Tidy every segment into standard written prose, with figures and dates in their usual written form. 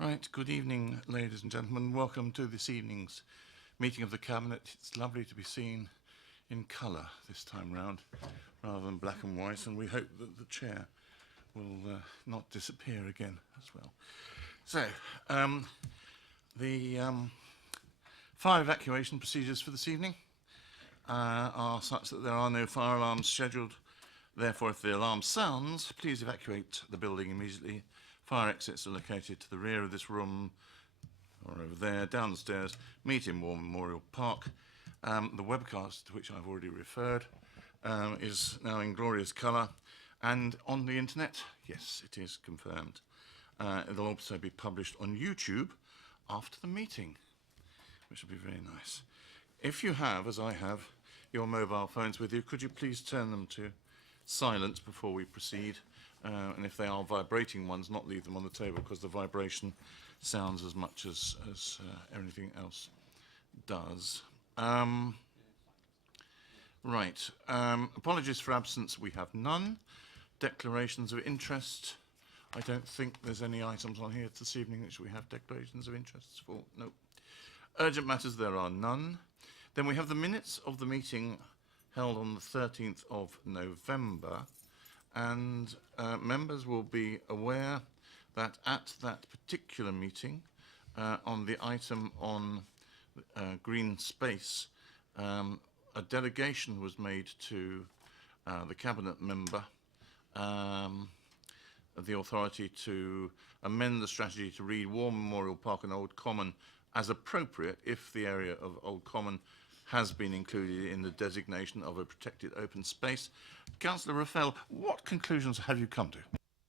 Right, good evening, ladies and gentlemen. Welcome to this evening's meeting of the Cabinet. It's lovely to be seen in colour this time round, rather than black and white, and we hope that the chair will not disappear again as well. So, the fire evacuation procedures for this evening are such that there are no fire alarms scheduled. Therefore, if the alarm sounds, please evacuate the building immediately. Fire exits are located to the rear of this room, or over there, down the stairs. Meet in War Memorial Park. The webcast, to which I've already referred, is now in glorious colour. And on the internet, yes, it is confirmed. It'll also be published on YouTube after the meeting, which will be very nice. If you have, as I have, your mobile phones with you, could you please turn them to silence before we proceed? And if they are vibrating ones, not leave them on the table, because the vibration sounds as much as anything else does. Right. Apologies for absence, we have none. Declarations of interest. I don't think there's any items on here this evening which we have declarations of interests for. No. Urgent matters, there are none. Then we have the minutes of the meeting held on the 13th of November. And members will be aware that at that particular meeting, on the item on green space, a delegation was made to the Cabinet member of the authority to amend the strategy to read War Memorial Park and Old Common as appropriate if the area of Old Common has been included in the designation of a protected open space. Councillor Rafael, what conclusions have you come to?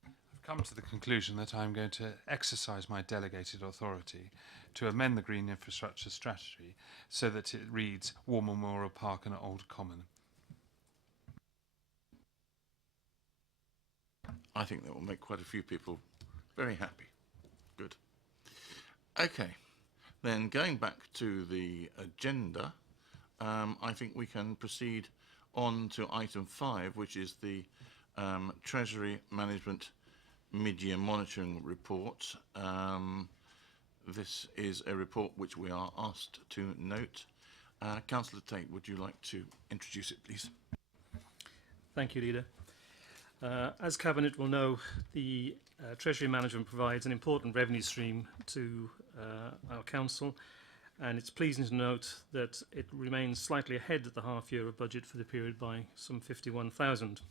I've come to the conclusion that I'm going to exercise my delegated authority to amend the Green Infrastructure Strategy so that it reads War Memorial Park and Old Common. I think that will make quite a few people very happy. Good. Okay, then going back to the agenda, I think we can proceed on to item 5, which is the Treasury Management Mid-Year Monitoring Report. This is a report which we are asked to note. Councillor Tate, would you like to introduce it, please? Thank you, Leader. As Cabinet will know, the Treasury Management provides an important revenue stream to our Council, and it's pleasing to note that it remains slightly ahead at the half-year of budget for the period by some 51,000.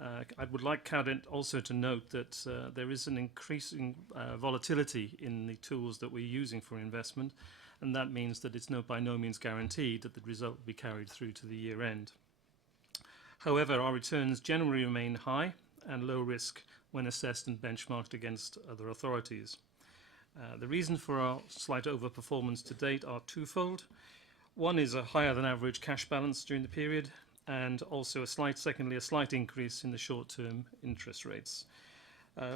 I would like Cabinet also to note that there is an increasing volatility in the tools that we're using for investment, and that means that it's by no means guaranteed that the result will be carried through to the year end. However, our returns generally remain high and low risk when assessed and benchmarked against other authorities. The reason for our slight overperformance to date are twofold. One is a higher than average cash balance during the period, and also secondly, a slight increase in the short-term interest rates.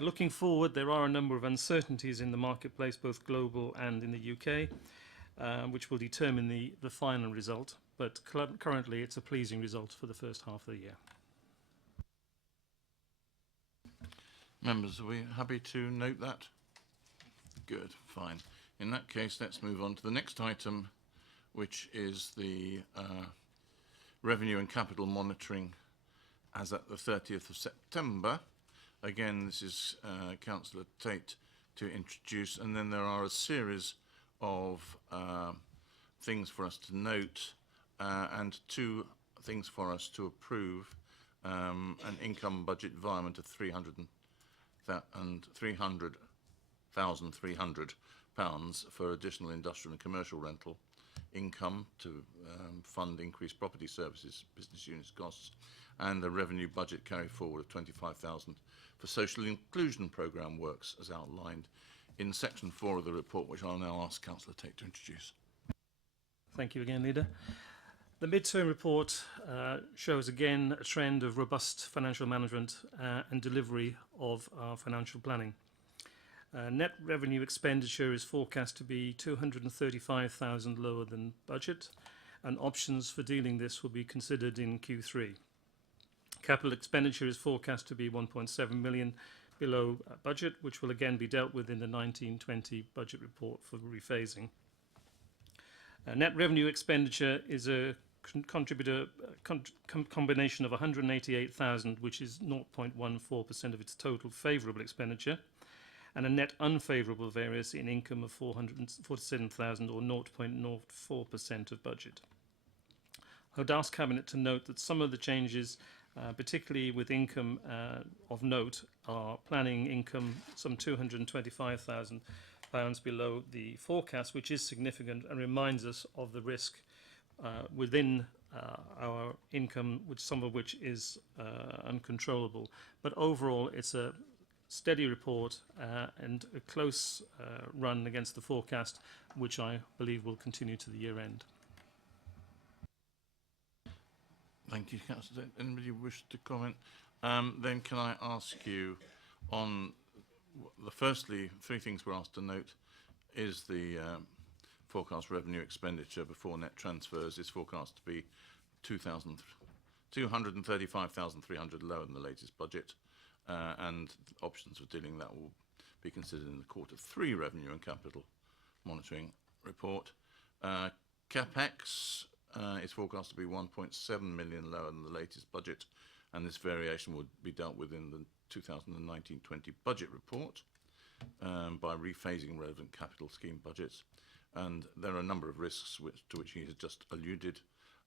Looking forward, there are a number of uncertainties in the marketplace, both global and in the UK, which will determine the final result, but currently it's a pleasing result for the first half of the year. Members, are we happy to note that? Good, fine. In that case, let's move on to the next item, which is the revenue and capital monitoring as at the 30th of September. Again, this is Councillor Tate to introduce, and then there are a series of things for us to note and 2 things for us to approve. An income budget environment of £300,300 for additional industrial and commercial rental income to fund increased property services, business units costs, and a revenue budget carry forward of 25,000 for social inclusion programme works as outlined in section 4 of the report, which I'll now ask Councillor Tate to introduce. Thank you again, Leader. The mid-term report shows again a trend of robust financial management and delivery of our financial planning. Net revenue expenditure is forecast to be 235,000 lower than budget, and options for dealing this will be considered in Q3. Capital expenditure is forecast to be 1.7 million, below budget, which will again be dealt with in the 1920 budget report for rephasing. Net revenue expenditure is a combination of 188,000, which is 0.14% of its total favourable expenditure, and a net unfavourable variance in income of 447,000, or 0.04% of budget. I would ask Cabinet to note that some of the changes, particularly with income of note, are planning income some £225,000 below the forecast, which is significant and reminds us of the risk within our income, which some of which is uncontrollable. But overall, it's a steady report and a close run against the forecast, which I believe will continue to the year end. Thank you, Councillor. Anybody wish to comment? Then can I ask you on firstly, three things we're asked to note is the forecast revenue expenditure before net transfers is forecast to be 235,300 lower than the latest budget, and options for dealing that will be considered in the Q3 revenue and capital monitoring report. CapEx is forecast to be 1.7 million lower than the latest budget, and this variation would be dealt with in the 2019-20 budget report by rephasing relevant capital scheme budgets. And there are a number of risks to which he has just alluded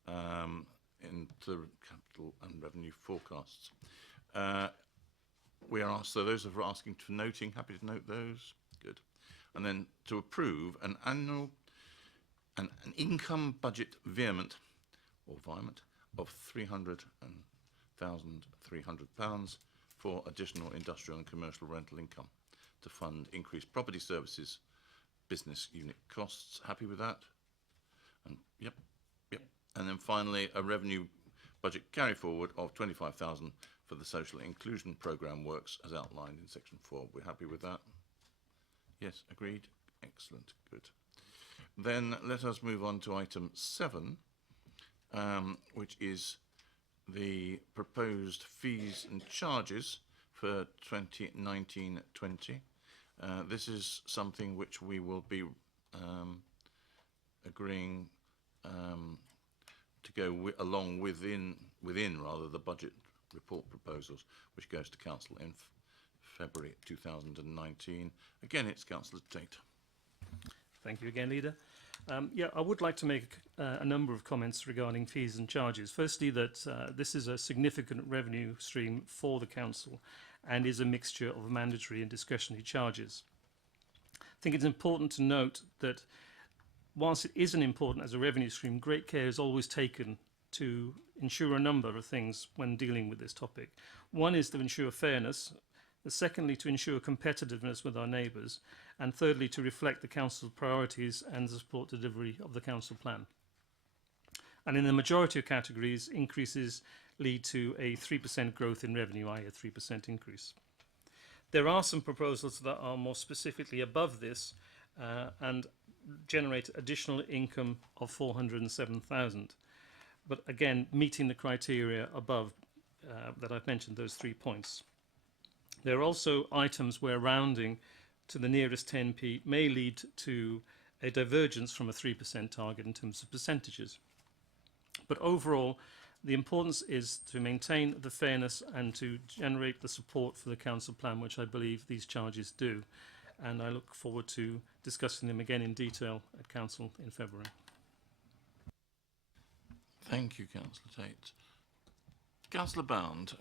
in the capital and revenue forecasts. We are asked, so those are asking for noting, happy to note those, good. And then to approve an income budget virement of £300,300 for additional industrial and commercial rental income to fund increased property services business unit costs. Happy with that? And yep. And then finally, a revenue budget carry forward of 25,000 for the social inclusion programme works as outlined in section 4. We're happy with that? Yes, agreed. Excellent, good. Then let us move on to item 7, which is the proposed fees and charges for 2019-20. This is something which we will be agreeing to go along within the budget report proposals, which goes to Council in February 2019. Again, it's Councillor Tate. Thank you again, Leader. I would like to make a number of comments regarding fees and charges. Firstly, that this is a significant revenue stream for the Council and is a mixture of mandatory and discretionary charges. I think it's important to note that whilst it isn't important as a revenue stream, great care is always taken to ensure a number of things when dealing with this topic. One is to ensure fairness, secondly to ensure competitiveness with our neighbours, and thirdly to reflect the Council's priorities and support delivery of the Council plan. And in the majority of categories, increases lead to a 3% growth in revenue, i.e. a 3% increase. There are some proposals that are more specifically above this and generate additional income of 407,000. But again, meeting the criteria above that I've mentioned, those 3 points. There are also items where rounding to the nearest 10p may lead to a divergence from a 3% target in terms of percentages. But overall, the importance is to maintain the fairness and to generate the support for the Council plan, which I believe these charges do. And I look forward to discussing them again in detail at Council in February. Thank you, Councillor Tate. Councillor Bound.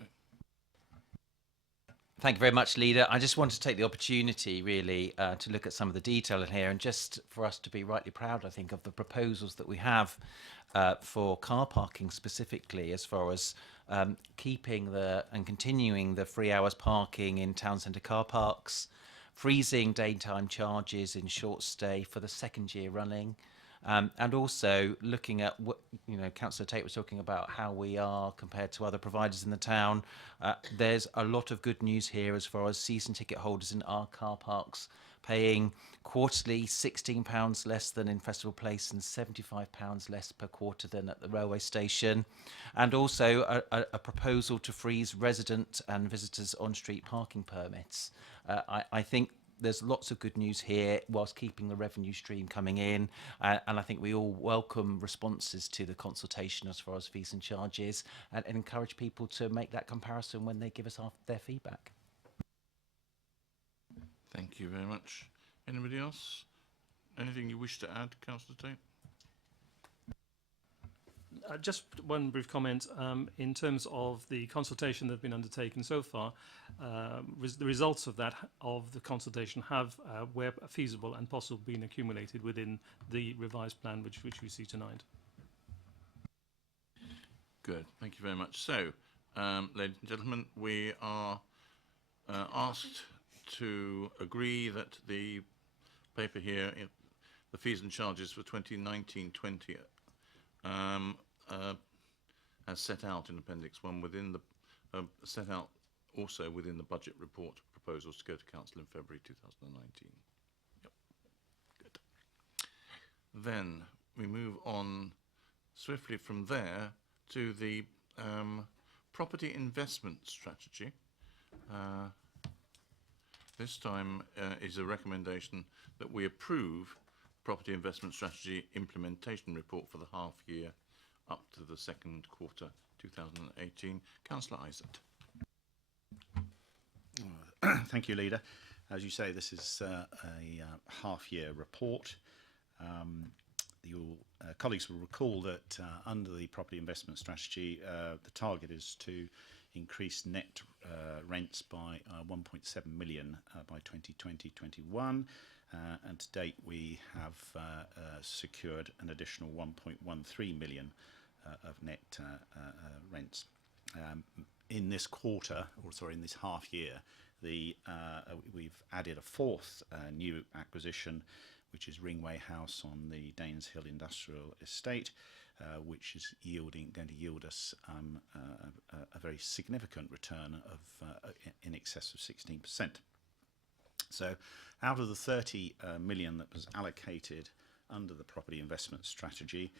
Thank you very much, Leader. I just want to take the opportunity, really, to look at some of the detail in here and just for us to be rightly proud, I think, of the proposals that we have for car parking specifically, as far as keeping and continuing the 3 hours parking in town centre car parks, freezing daytime charges in short stay for the second year running, And also looking at what, Councillor Tate was talking about how we are compared to other providers in the town. There's a lot of good news here as far as season ticket holders in our car parks paying quarterly £16 less than in Festival Place and £75 less per quarter than at the railway station. And also a proposal to freeze resident and visitors on-street parking permits. I think there's lots of good news here whilst keeping the revenue stream coming in, and I think we all welcome responses to the consultation as far as fees and charges, and encourage people to make that comparison when they give us their feedback. Thank you very much. Anybody else? Anything you wish to add, Councillor Tate? Just one brief comment. In terms of the consultation that has been undertaken so far, the results of the consultation have, where feasible and possible, been accumulated within the revised plan which we see tonight. Good, thank you very much. So, ladies and gentlemen, we are asked to agree that the paper here, the fees and charges for 2019-20, as set out in Appendix 1 within the, set out also within the budget report proposals to go to Council in February 2019. Yep. Good. Then we move on swiftly from there to the property investment strategy. This time is a recommendation that we approve property investment strategy implementation report for the half year up to the second quarter 2018. Councillor Isaac. Thank you, Leader. As you say, this is a half-year report. Your colleagues will recall that under the property investment strategy, the target is to increase net rents by 1.7 million by 2020-21. And to date, we have secured an additional 1.13 million of net rents. In this quarter, or sorry, in this half year, we've added a fourth new acquisition, which is Ringway House on the Danes Hill Industrial Estate, which is going to yield us a very significant return of in excess of 16%. So, out of the 30 million that was allocated under the property investment strategy,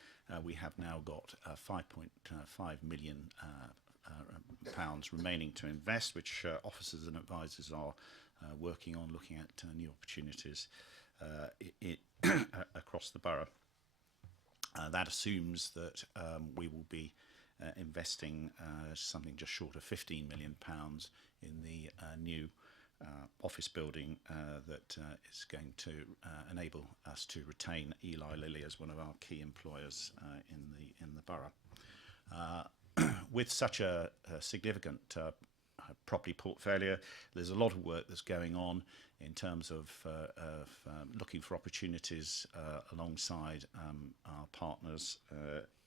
we have now got 5.5 million pounds remaining to invest, which officers and advisors are working on, looking at new opportunities across the borough. That assumes that we will be investing something just short of £15 million in the new office building that is going to enable us to retain Eli Lilly as one of our key employers in the borough. With such a significant property portfolio, there's a lot of work that's going on in terms of looking for opportunities alongside our partners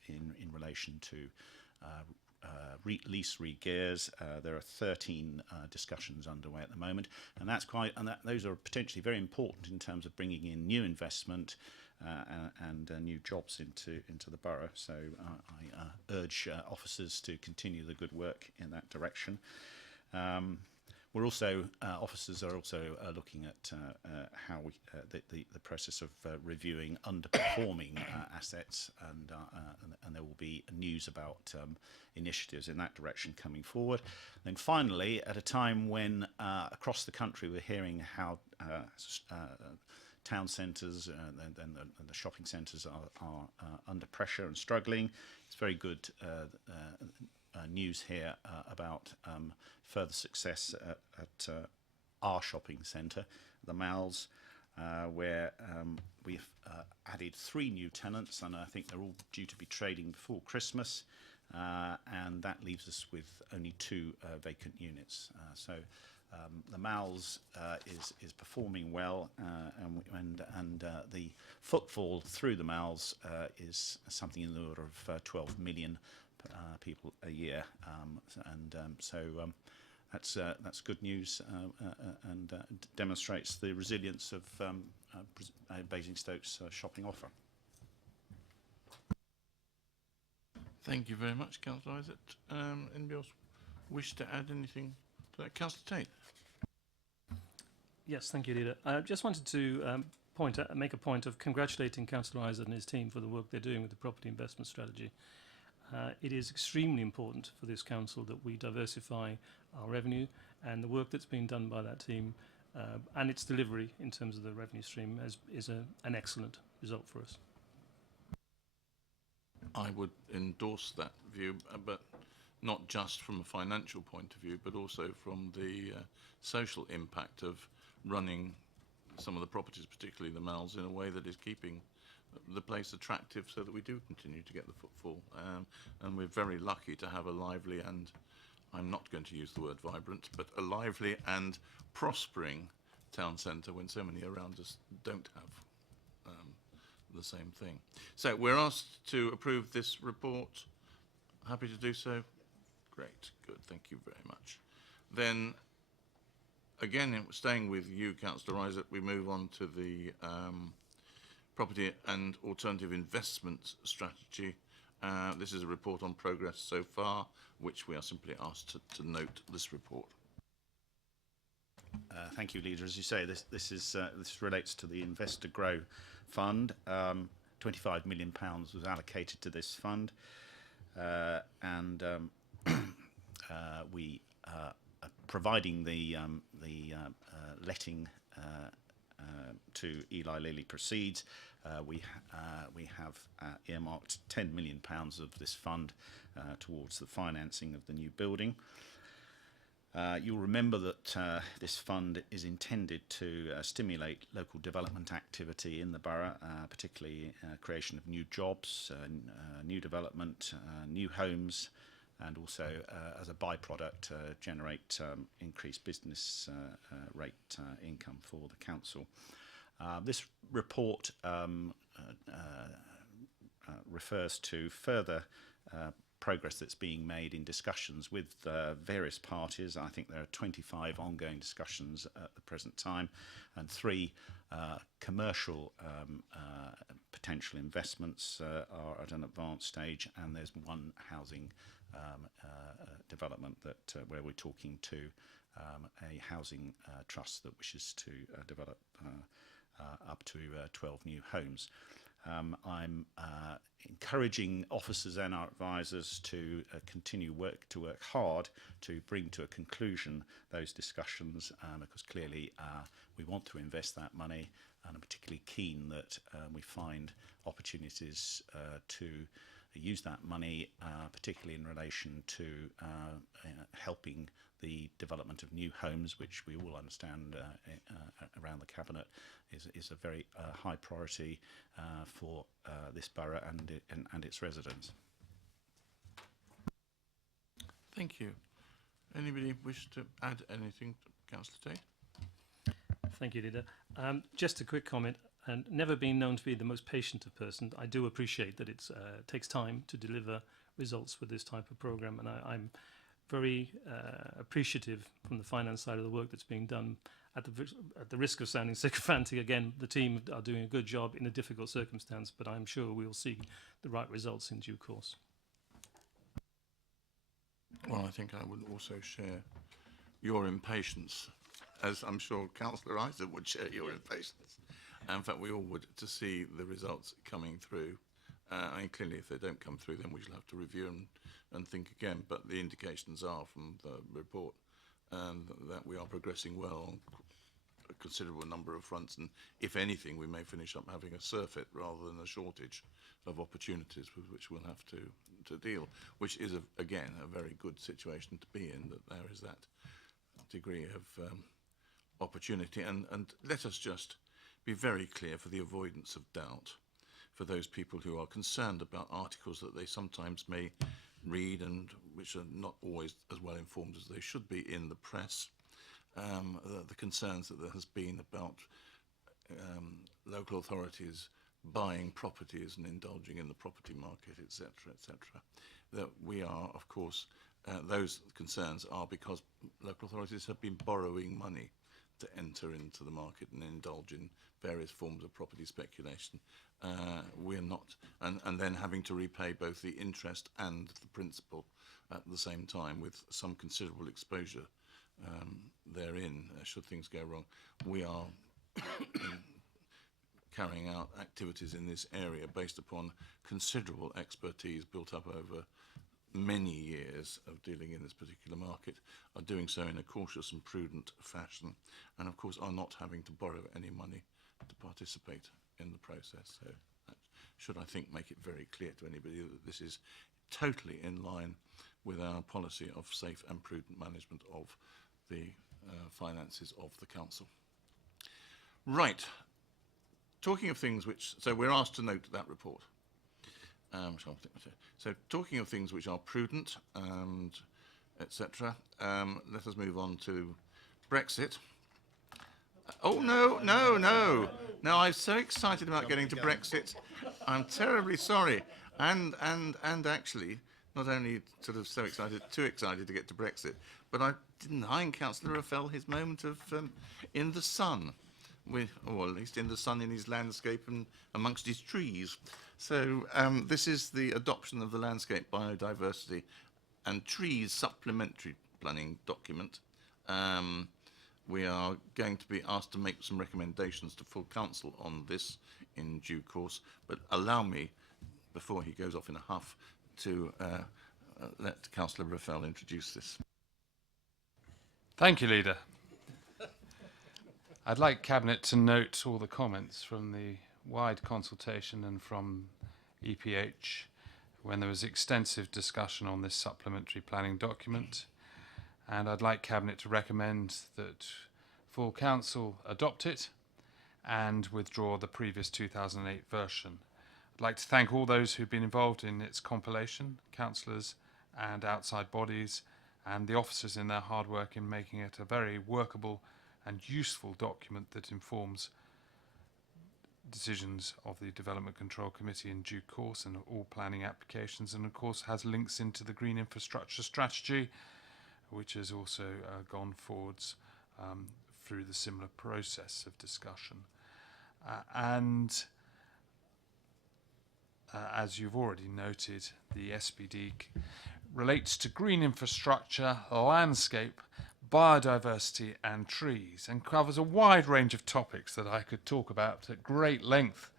in relation to lease re-gears. There are 13 discussions underway at the moment, and those are potentially very important in terms of bringing in new investment and new jobs into the borough. So I urge officers to continue the good work in that direction. We're also officers are also looking at how the process of reviewing underperforming assets, and there will be news about initiatives in that direction coming forward. And finally, at a time when across the country we're hearing how town centres and the shopping centres are under pressure and struggling, it's very good news here about further success at our shopping centre, the Malls, where we've added 3 new tenants, and I think they're all due to be trading before Christmas, and that leaves us with only 2 vacant units. So the Malls is performing well, and the footfall through the Malls is something in the order of 12 million people a year, so that's good news and demonstrates the resilience of Basingstoke's shopping offer. Thank you very much, Councillor Isaac. Anybody else wish to add anything to that? Councillor Tate. Yes, thank you, Leader. I just wanted to make a point of congratulating Councillor Isaac and his team for the work they're doing with the property investment strategy. It is extremely important for this council that we diversify our revenue, and the work that's been done by that team and its delivery in terms of the revenue stream is an excellent result for us. I would endorse that view, but not just from a financial point of view, but also from the social impact of running some of the properties, particularly the malls, in a way that is keeping the place attractive so that we do continue to get the footfall. And we're very lucky to have a lively and, I'm not going to use the word vibrant, but a lively and prospering town centre when so many around us don't have the same thing. So we're asked to approve this report. Happy to do so? Great, good, thank you very much. Then, again, staying with you, Councillor Isaac, we move on to the property and alternative investment strategy. This is a report on progress so far, which we are simply asked to note this report. Thank you, Leader. As you say, this relates to the Investor Grow Fund. £25 million was allocated to this fund, and we are providing the letting to Eli Lilly proceeds. We have earmarked £10 million of this fund towards the financing of the new building. You'll remember that this fund is intended to stimulate local development activity in the borough, particularly creation of new jobs, new development, new homes, and also as a byproduct generate increased business rate income for the council. This report refers to further progress that's being made in discussions with various parties. I think there are 25 ongoing discussions at the present time, and 3 commercial potential investments are at an advanced stage, and there's 1 housing development that where we're talking to a housing trust that wishes to develop up to 12 new homes. I'm encouraging officers and our advisors to continue to work hard to bring to a conclusion those discussions, because clearly we want to invest that money, and I'm particularly keen that we find opportunities to use that money, particularly in relation to helping the development of new homes, which we all understand around the Cabinet is a very high priority for this borough and its residents. Thank you. Anybody wish to add anything, Councillor Tate? Thank you, Leader. Just a quick comment. And never been known to be the most patient of person, I do appreciate that it takes time to deliver results with this type of programme, and I'm very appreciative from the finance side of the work that's being done. At the risk of sounding sycophantic again, the team are doing a good job in a difficult circumstance, but I'm sure we'll see the right results in due course. Well, I think I would also share your impatience, as I'm sure Councillor Isaac would share your impatience. In fact, we all would, to see the results coming through. I mean, clearly, if they don't come through, then we shall have to review and think again. But the indications are from the report that we are progressing well on a considerable number of fronts. And if anything, we may finish up having a surfeit rather than a shortage of opportunities with which we'll have to deal, which is, again, a very good situation to be in, that there is that degree of opportunity. And let us just be very clear, for the avoidance of doubt, for those people who are concerned about articles that they sometimes may read and which are not always as well informed as they should be in the press, the concerns that there has been about local authorities buying properties and indulging in the property market, etc., etc. That we are, of course, those concerns are because local authorities have been borrowing money to enter into the market and indulge in various forms of property speculation. We're not, and then having to repay both the interest and the principal at the same time with some considerable exposure therein, should things go wrong. We are carrying out activities in this area based upon considerable expertise built up over many years of dealing in this particular market, are doing so in a cautious and prudent fashion, and of course are not having to borrow any money to participate in the process. So that should, I think, make it very clear to anybody that this is totally in line with our policy of safe and prudent management of the finances of the council. Right. Talking of things which, so we're asked to note that report. So talking of things which are prudent and etc., let us move on to Brexit. Oh, no. No, I'm so excited about getting to Brexit. I'm terribly sorry. And actually, not only sort of so excited, too excited to get to Brexit, but I denying Councillor Raffel his moment of in the sun. Or at least in the sun in his landscape and amongst his trees. So this is the adoption of the Landscape Biodiversity and Trees Supplementary Planning document. We are going to be asked to make some recommendations to full council on this in due course, but allow me, before he goes off in a huff, to let Councillor Raffel introduce this. Thank you, Leader. I'd like Cabinet to note all the comments from the wide consultation and from EPH when there was extensive discussion on this supplementary planning document. And I'd like Cabinet to recommend that full council adopt it and withdraw the previous 2008 version. I'd like to thank all those who've been involved in its compilation, councillors and outside bodies, and the officers in their hard work in making it a very workable and useful document that informs decisions of the Development Control Committee in due course and all planning applications, and of course has links into the Green Infrastructure Strategy, which has also gone forwards through the similar process of discussion. As you've already noted, the SPD relates to green infrastructure, landscape, biodiversity and trees, and covers a wide range of topics that I could talk about at great length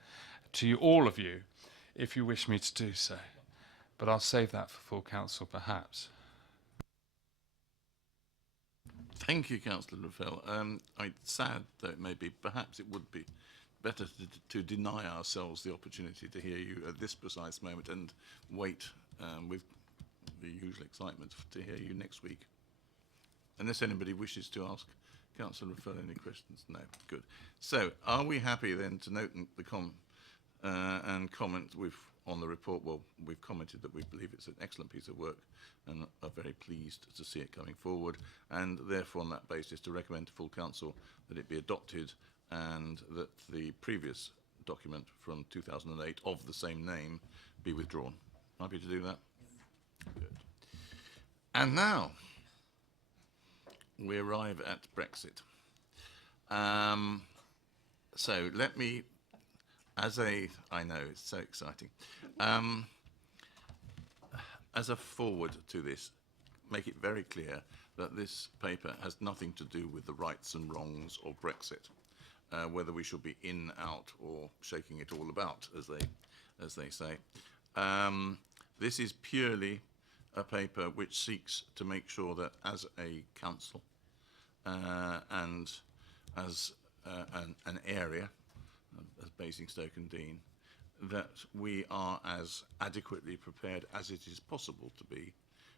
to you, all of you, if you wish me to do so. But I'll save that for full council, perhaps. Thank you, Councillor Raffel. It's sad though it may be, perhaps it would be better to deny ourselves the opportunity to hear you at this precise moment and wait with the usual excitement to hear you next week. Unless anybody wishes to ask Councillor Raffel any questions. No, good. So, are we happy then to note the comment on the report? Well, we've commented that we believe it's an excellent piece of work and are very pleased to see it coming forward, and therefore on that basis to recommend to full council that it be adopted and that the previous document from 2008 of the same name be withdrawn. Happy to do that? Good. And now we arrive at Brexit. So let me, I know it's so exciting, as a forward to this, make it very clear that this paper has nothing to do with the rights and wrongs of Brexit, whether we should be in, out, or shaking it all about, as they say. This is purely a paper which seeks to make sure that as a council and as an area, as Basingstoke and Dean, that we are as adequately prepared as it is possible to be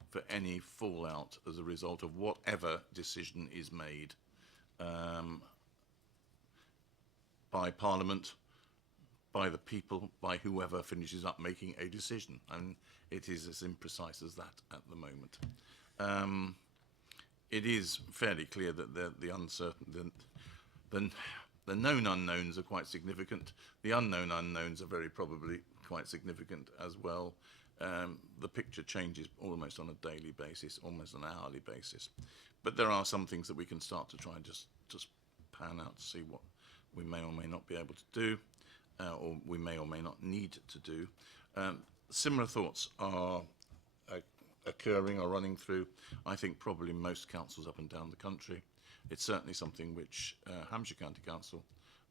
for any fallout as a result of whatever decision is made by Parliament, by the people, by whoever finishes up making a decision. And it is as imprecise as that at the moment. It is fairly clear that the uncertain, the known unknowns are quite significant. The unknown unknowns are very probably quite significant as well. The picture changes almost on a daily basis, almost on an hourly basis. But there are some things that we can start to try and just pan out to see what we may or may not be able to do, or we may or may not need to do. Similar thoughts are occurring or running through, I think, probably most councils up and down the country. It's certainly something which Hampshire County Council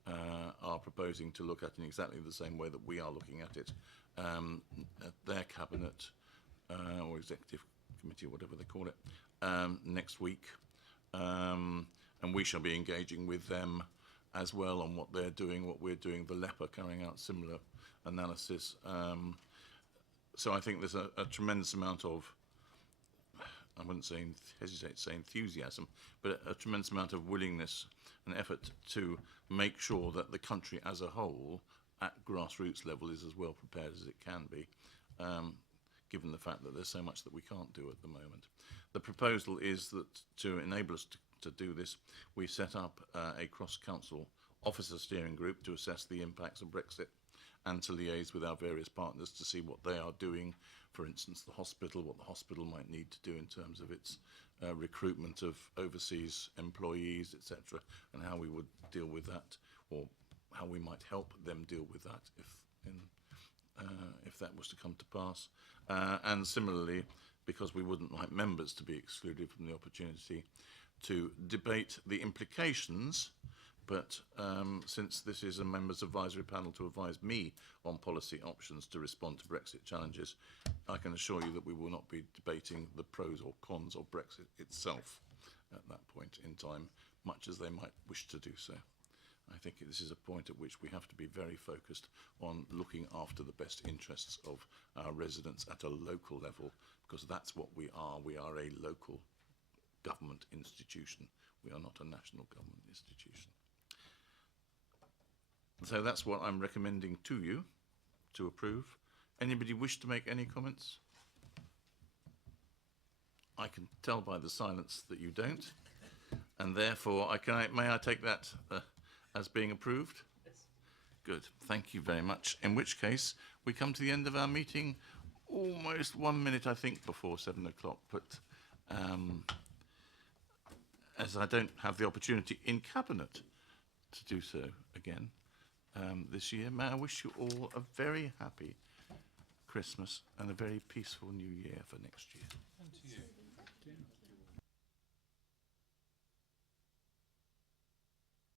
are proposing to look at in exactly the same way that we are looking at it at their cabinet or executive committee, whatever they call it, next week. And we shall be engaging with them as well on what they're doing, what we're doing. The LEPA carrying out similar analysis. So I think there's a tremendous amount of, I wouldn't say, hesitate to say enthusiasm, but a tremendous amount of willingness and effort to make sure that the country as a whole at grassroots level is as well prepared as it can be, given the fact that there's so much that we can't do at the moment. The proposal is that to enable us to do this, we've set up a cross-council officer steering group to assess the impacts of Brexit and to liaise with our various partners to see what they are doing. For instance, the hospital, what the hospital might need to do in terms of its recruitment of overseas employees, etc., and how we would deal with that, or how we might help them deal with that if that was to come to pass. And similarly, because we wouldn't like members to be excluded from the opportunity to debate the implications, but since this is a members' advisory panel to advise me on policy options to respond to Brexit challenges, I can assure you that we will not be debating the pros or cons of Brexit itself at that point in time, much as they might wish to do so. I think this is a point at which we have to be very focused on looking after the best interests of our residents at a local level, because that's what we are. We are a local government institution. We are not a national government institution. So that's what I'm recommending to you to approve. Anybody wish to make any comments? I can tell by the silence that you don't, and therefore may I take that as being approved? Yes. Good, thank you very much. In which case, we come to the end of our meeting almost 1 minute, I think, before 7 o'clock, but as I don't have the opportunity in Cabinet to do so again this year, may I wish you all a very happy Christmas and a very peaceful New Year for next year. And to you.